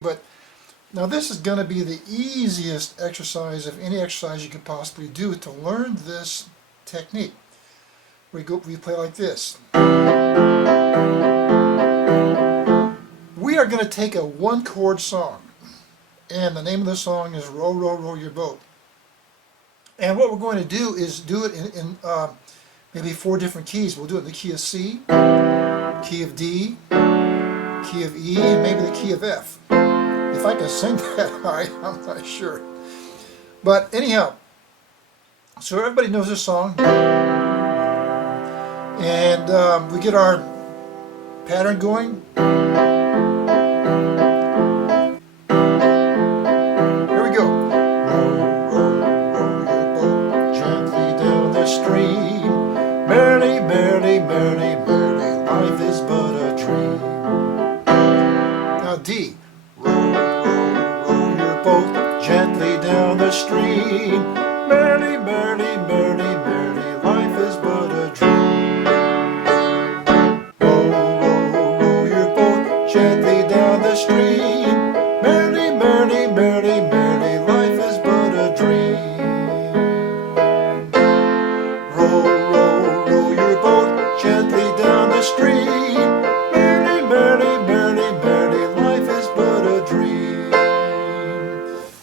But now this is going to be the easiest exercise of any exercise you could possibly do to learn this technique. We play like this. We are going to take a one chord song, and the name of the song is Row, Row, Row Your Boat. And what we're going to do is do it in maybe 4 different keys. We'll do it in the key of C, key of D, key of E, and maybe the key of F. If I can sing that high, I'm not sure. But anyhow, so everybody knows this song. And we get our pattern going. Here we go. Row, row, row your boat gently down the stream. Merrily, merrily, merrily, merrily, life is but a dream. Now D. Boat gently down the stream. Merrily, merrily, merrily, merrily, life is but a dream. Row, row, row your boat gently down the stream. Merrily, merrily, merrily, merrily, life is but a dream. Row, row, row your boat gently down the stream. Merrily, merrily, merrily, merrily, life is but a dream.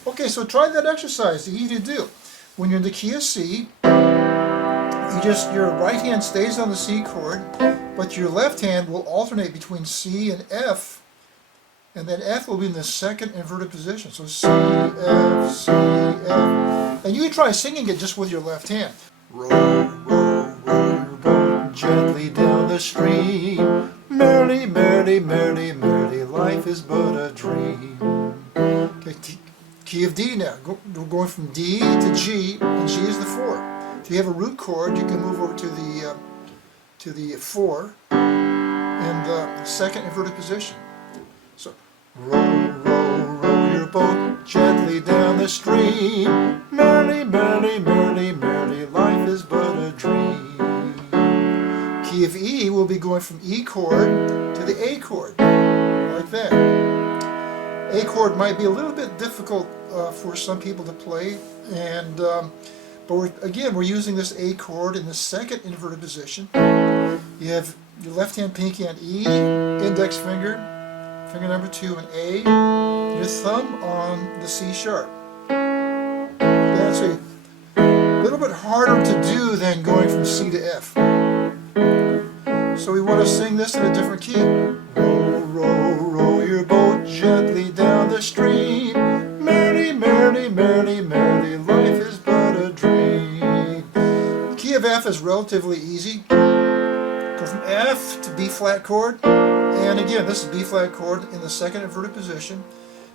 Okay, so try that exercise. It's easy to do. When you're in the key of C, your right hand stays on the C chord, but your left hand will alternate between C and F, and then F will be in the second inverted position. So C, F, C, F. And you can try singing it just with your left hand. Row, row, row your boat gently down the stream. Merrily, merrily, merrily, merrily, life is but a dream. Okay, key of D now. We're going from D to G, and G is the 4. If you have a root chord, you can move over to the 4 in the second inverted position. So, row, row, row your boat gently down the stream. Merrily, merrily, merrily, merrily, life is but a dream. Key of E will be going from E chord to the A chord, like that. A chord might be a little bit difficult for some people to play, and but we're using this A chord in the second inverted position. You have your left hand pinky on E, index finger, finger number 2 on A, your thumb on the C sharp. That's a little bit harder to do than going from C to F. So we want to sing this in a different key. Row, row, row your boat gently down the stream. Merrily, merrily, merrily, merrily, life is but a dream. The key of F is relatively easy. Go from F to B flat chord. And again, this is B flat chord in the second inverted position.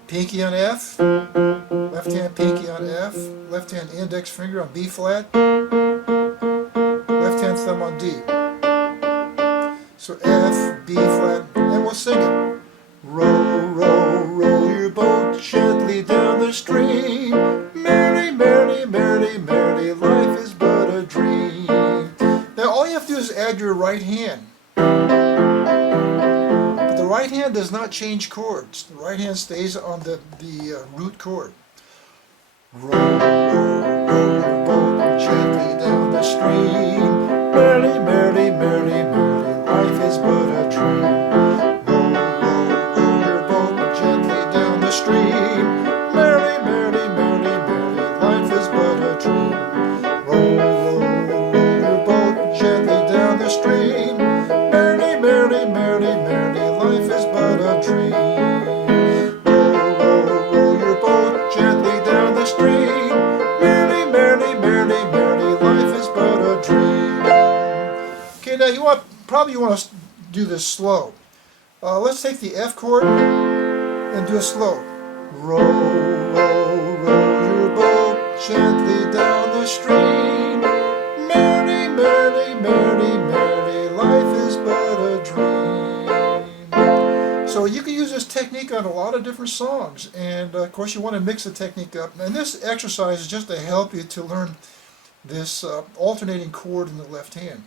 Pinky on F, left hand pinky on F, left hand index finger on B flat, left hand thumb on D. So F, B flat, and we'll sing it. Row, row, row your boat gently down the stream. Merrily, merrily, merrily, merrily, life is but a dream. Now all you have to do is add your right hand. But the right hand does not change chords. The right hand stays on the root chord. Row, row, row your boat gently down the stream. Merrily, merrily, merrily, merrily, life is but a dream. Row, row, row your boat gently down the stream. Merrily, merrily, merrily, merrily, life is but a dream. Row, row, row your boat gently down the stream. Merrily, merrily, merrily, merrily, life is but a dream. Row, row, row your boat gently down the stream. Merrily, merrily, merrily, merrily, life is but a dream. Okay, now you want to do this slow. Let's take the F chord and do it slow. Row, row, row your boat gently down the stream. Merrily, merrily, merrily, merrily, life is but a dream. So you can use this technique on a lot of different songs, and of course you want to mix the technique up. And this exercise is just to help you to learn this alternating chord in the left hand.